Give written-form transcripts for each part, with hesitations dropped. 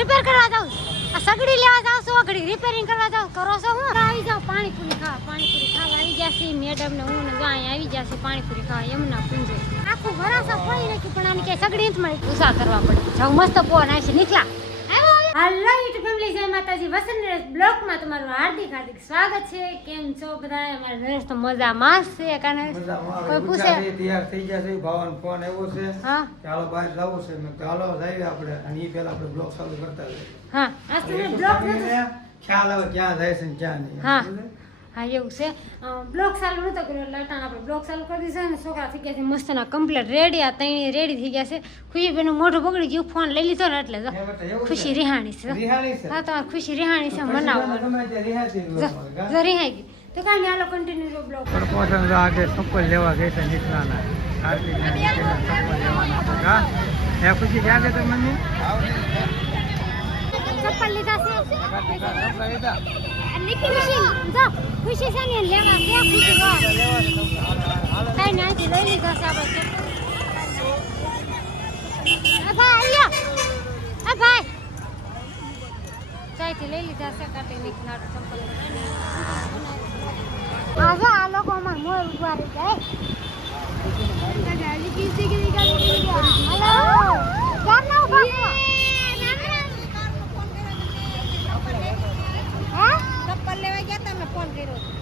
Repair કરવા જાઉં આ સગડી લેવા જાઉં છું ઘડી રિપેરિંગ કરવા જાઉં કરો છો હું આવી જાઉં પાણીપુરી ખાવા આવી જશે મેડમ ને હું ને ગાય આવી જશે પાણીપુરી ખાવા યમુના કુંજે આખું ભરાસા પડી નાખ્યું પણ આની કઈ સગડી નથી મળી ઉષા કરવા પડે જાઉં મસ્ત પોન આવશે નીકળા હાલો યુટ્યુબ ફેમિલી જય માતાજી વસંત નરેશ બ્લોગમાં તમારું હાર્દિક સ્વાગત છે કેમ છો બધા અમારા નરેશ તો મજામાં છે કાને કોઈ પૂછે તૈયાર થઈ ગયા છે ભાવન ફોન આવ્યો છે હા ચાલો બહાર જવું છે મેં ચાલો જઈએ આપણે અને એ પહેલા આપણે બ્લોગ ચાલુ કરતા હોઈએ હા આજ તો બ્લોગ ખ્યાલ આવે ક્યાં જાય છે ને ક્યાં નહીં હા હા એવું છે બ્લોગ ચાલુ નતો કર્યો એટલે અટાણ આપણે બ્લોગ ચાલુ કરી દીધો ને છોકરા થઈ ગયા છે મસ્તના કમ્પ્લીટ રેડી આ ત્રણ રેડી થઈ ગયા છે ખુશીબેનનું મોઢું બગડી ગયું ફોન લઈ લીધો ને એટલે ખુશી રિહાણી છે હા તમારે ખુશી રિહાણી છે મનાવવાનું રિહાઈ ગઈ તો કાંઈ નહીં હાલો કન્ટિન્યુ બ્લોગ પહોંચે આજે ચપ્પલ લેવા ગઈ છે નીકળાના ચપ્પલ લેવાના હે ખુશી ક્યાં છે તમને ચપ્પલ લીધા છે ખુશી છે ને લેવા ક્યાં ખુશી કઈ ને અહીંથી લઈ લીધા છે આપણે ભાઈ ભાઈ ચાયથી લઈ લીધા છે કાઢી નીકળનાર ચંપલ આજે આ લોકો અમાર મોર ઉભા રહી જાય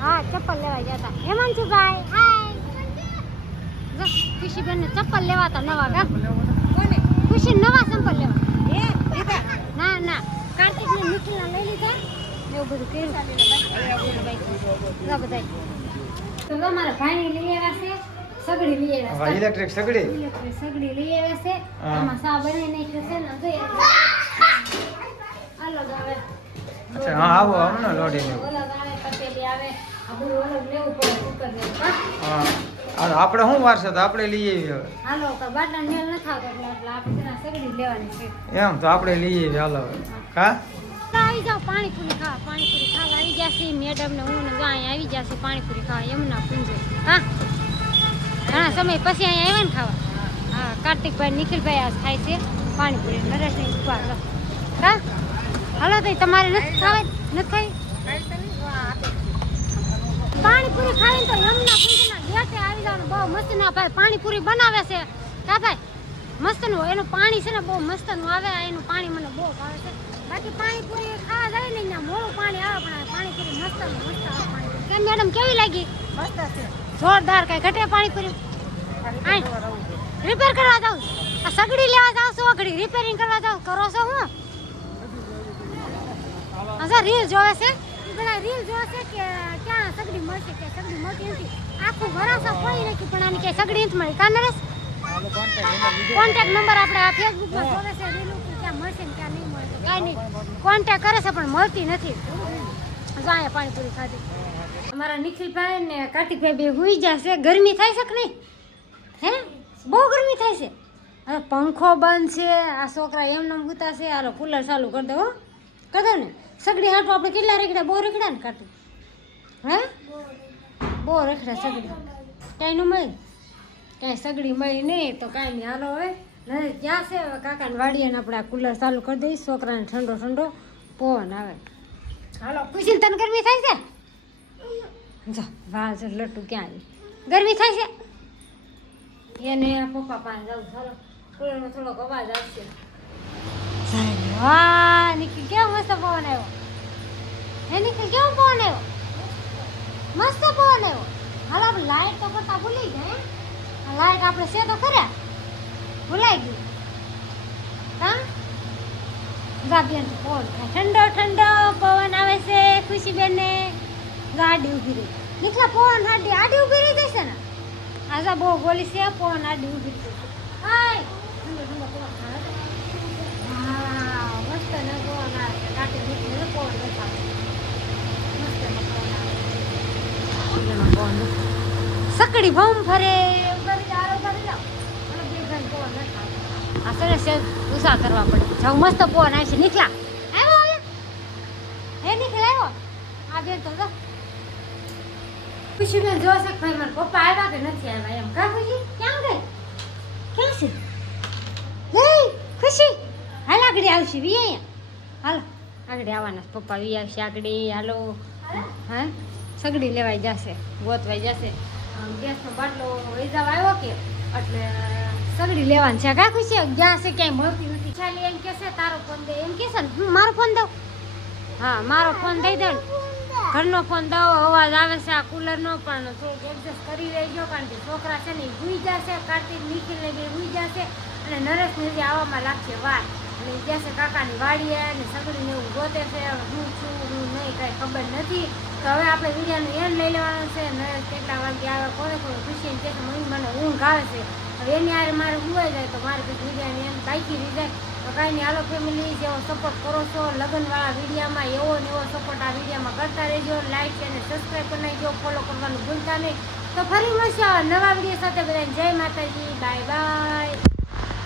હા ચપ્પલ લેવા ગયા હતા હેમાંશુભાઈ હાય ખુશીબેન ને ચપ્પલ લેવાતા નવા ગા ખુશી નવા ચપ્પલ લેવા ના ના કાર્તિક ને નિખિલ ના લઈ લીધા એવું બધું કર્યું બધા તો અમારા ભાઈ લઈ આવ્યા છે સગડી લઈ આવ્યા છે ઇલેક્ટ્રિક સગડી લઈ આવ્યા છે આમાં સા બનાવી નાખ્યો છે ને જોઈએ હાલો હવે અચ્છા હા આવો હમણાં લોડીને આપણે શું વારસે તો આપણે લઈ આવી હવે હાલો તો બાટલા નેલ ન થાતો એટલે આપણે સગડી લેવાની છે એમ તો આપણે લઈ આવી હાલો કા આવી જાવ પાણીપુરી ખાવા આવી જશે મેડમ ને હું ને ગાય આવી જશે પાણીપુરી ખાવા યમુના કુંજે હા ઘણા સમય પછી અહીંયા આવ્યા ને ખાવા હા કાર્તિકભાઈ નિખિલભાઈ આજ ખાય છે પાણીપુરી નરેશ ની ઉપર હા હાલો તો તમારે નથી ખાવી પાણીપુરી ખાઈને તો યમુના કુંજના ગેટે આવી જવાનું બહુ મસ્ત ના ભાઈ પાણીપુરી બનાવે છે કા ભાઈ મસ્તનું એનું પાણી છે ને બહુ મસ્તનું આવે એનું પાણી મને બહુ ભાવે છે બાકી પાણીપુરી ખાવા જાય ને ત્યાં મોળું પાણી આવે પણ પાણીપુરી મસ્ત આવે પાણીપુરી કેમ મેડમ કેવી લાગી મસ્ત છે જોરદાર કઈ ઘટે પાણીપુરી રિપેર કરવા જાઉં આ સગડી લેવા જાઉં છું ઘડી રિપેરિંગ કરવા જાઉં કરો છો હું અચ્છા રીલ જોવે છે બધા રીલ જોવે છે કે ક્યાં સગડી મળશે કે સગડી મળતી નથી આખું ભરાસા પડી નાખ્યું પણ આની ક્યાંય સગડી નથી મળી કા નરેશ કોન્ટેક્ટ નંબર આપણે આ ફેસબુકમાં જોવે છે રીલ ઉપર ક્યાં મળશે ને ક્યાં નહીં મળે તો કાંઈ નહીં કોન્ટેક્ટ કરે છે પણ મળતી નથી જો અહીંયા પાણીપુરી ખાધી અમારા નિખિલભાઈ ને કાર્તિકભાઈ બે હુઈ જશે ગરમી થાય છે કે નહીં હે બહુ ગરમી થાય છે હવે પંખો બંધ છે આ છોકરા એમને ગુતા છે હાલો કુલર ચાલુ કરી દો કરી દો ને સગડી હાટું આપણે કેટલા રેખડા બહુ રેખડા ને કાઢું હે બહુ રેખડા સગડી કાંઈ ન મળી કાંઈ સગડી મળી નહીં તો કાંઈ નહીં હાલો હવે નહીં ક્યાં છે હવે કાકાને વાડીએ આપણે આ કુલર ચાલુ કરી દઈશ છોકરાને ઠંડો ઠંડો પવન આવે હાલો ખુશી તને ગરમી થાય છે જો વાહ જો લટ્ટુ ક્યાં આવી ગરમી થાય છે એને પપ્પા પાસે જાઉં ચાલો કુલરમાં થોડોક અવાજ આવશે વાહ નિખિલ કેવો મસ્ત પવન આવ્યો હે નિખિલ કેવો પવન આવ્યો મસ્ત પવન આવ્યો હાલો આપણે લાઈટ તો કરતા ભૂલી જાય લાઈટ આપણે છે તો ખરા ભૂલાઈ ગયું હા ગાબિયન પવન ઠંડો ઠંડો પવન આવે છે ખુશીબેન ને ગાડી ઊભી રહી કેટલા પવન આડી ઊભી રહી જશે ને આજા બહુ બોલી છે પવન આડી ઊભી રહી જશે હાય ઠંડો ઠંડો પવન આવે હા મસ્ત ને પવન આવે ગાડી નીકળે પવન નથી મસ્ત ને પવન આવે સકડી ભમ ફરે આ સરસ ઉષા કરવા પડે જાવ મસ્ત પવન આવે છે નીકળા આવ્યો હે નીકળ આવ્યો આ બેન તો ખુશીબેન જોશે ભાઈ મારા પપ્પા આવ્યા કે નથી આવ્યા એમ કા ખુશી ક્યાં ગઈ ક્યાં છે ખુશી હાલ આગળ આવશે વી અહીંયા હાલો આગળ આવવાના છે. પપ્પા વી આવશે આગળ. હાલો હા સગડી લેવાઈ જશે, ગોતવાઈ જશે. ગેસનો બાટલો વૈજાવ આવ્યો કે એટલે સગડી લેવાની છે. કાંઈ ખુશી ગયા છે ક્યાંય મળતી નથી. ચાલી એમ કહેશે તારો ફોન દે એમ કહેશે ને મારો ફોન દઉં. હા મારો ફોન દઈ દે ને. ઘરનો ફોન દો, અવાજ આવે છે આ કુલરનો પણ થોડુંક એડજસ્ટ કરી લેજો કારણ કે છોકરા છે ને એ સૂઈ જશે. કાર્તિક નિખિલને બી સૂઈ જશે અને નરેશને જે આવવામાં લાગશે વાર. અને એ જશે કાકાની વાડીએ અને સગડીને એવું ગોતે છે. હું છું હું નહીં કાંઈ ખબર નથી. તો હવે આપણે વિડીયોનું એન્ડ લઈ લેવાનું છે. નરેશ કેટલા વાગે આવે કોને કોને ખુશીને કહે છે મમ્મી મને ઊંઘ આવે છે. હવે એની હારે મારે ઊંઘાઈ જાય તો મારે કંઈક વિડીયોને એન્ડ બાકી રહી જાય. તો કાંઈ નહીં હાલો ફેમિલી જેવો સપોર્ટ કરો છો લગ્નવાળા વિડીયોમાં એવો ને એવો સપોર્ટ આ વિડીયોમાં કરતા રહેજો. લાઈક અને સબસ્ક્રાઈબ કરી નાખજો, ફોલો કરવાનું ભૂલતા નહીં. તો ફરી મળશે નવા વિડીયો સાથે. બધાને જય માતાજી, બાય બાય.